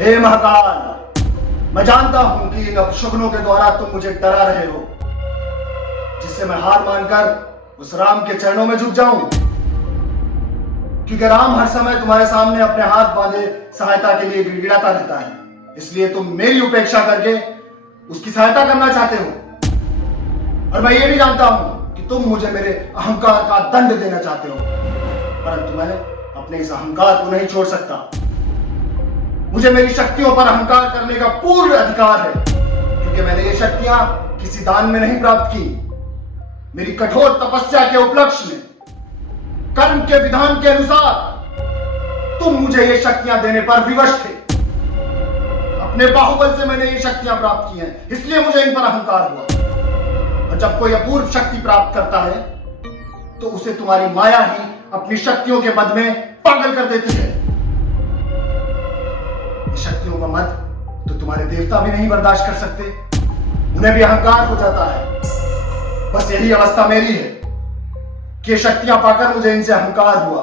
हे महाकाल, मैं जानता हूं कि इन अपशकुनों के द्वारा तुम मुझे डरा रहे हो, जिससे मैं हार मानकर उस राम के चरणों में झुक जाऊं, क्योंकि राम हर समय तुम्हारे सामने अपने हाथ बांधे सहायता के लिए गिड़गिड़ाता रहता है। इसलिए तुम मेरी उपेक्षा करके उसकी सहायता करना चाहते हो। और मैं ये भी जानता हूं कि तुम मुझे मेरे अहंकार का दंड देना चाहते हो, परंतु मैं अपने इस अहंकार को नहीं छोड़ सकता। मुझे मेरी शक्तियों पर अहंकार करने का पूर्ण अधिकार है, क्योंकि मैंने ये शक्तियां किसी दान में नहीं प्राप्त की। मेरी कठोर तपस्या के उपलक्ष्य में, कर्म के विधान के अनुसार तुम मुझे ये शक्तियां देने पर विवश थे। अपने बाहुबल से मैंने ये शक्तियां प्राप्त की हैं, इसलिए मुझे इन पर अहंकार हुआ। और जब कोई अपूर्व शक्ति प्राप्त करता है तो उसे तुम्हारी माया ही अपनी शक्तियों के मद में पागल कर देती है। शक्तियों का मद तो तुम्हारे देवता भी नहीं बर्दाश्त कर सकते, उन्हें भी अहंकार हो जाता है। बस यही अवस्था मेरी है कि शक्तियां पाकर मुझे इनसे अहंकार हुआ,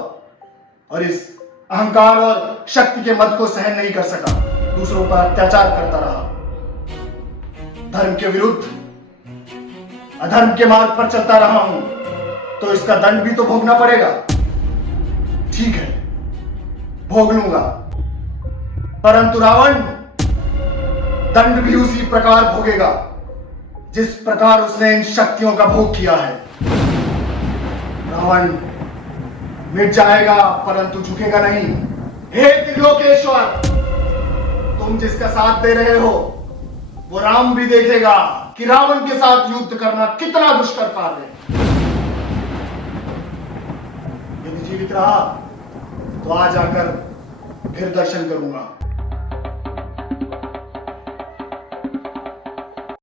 और इस अहंकार और शक्ति के मद को सहन नहीं कर सका, दूसरों पर अत्याचार करता रहा। धर्म के विरुद्ध अधर्म के मार्ग पर चलता रहा हूं, तो इसका दंड भी तो भोगना पड़ेगा। ठीक है, भोग लूंगा, परंतु रावण दंड भी उसी प्रकार भोगेगा जिस प्रकार उसने इन शक्तियों का भोग किया है। रावण मिट जाएगा, परंतु झुकेगा नहीं। हे त्रिलोकेश्वर, तुम जिसका साथ दे रहे हो वो राम भी देखेगा कि रावण के साथ युद्ध करना कितना दुष्कर कार्य है। यदि जीवित रहा तो आज आकर फिर दर्शन करूंगा।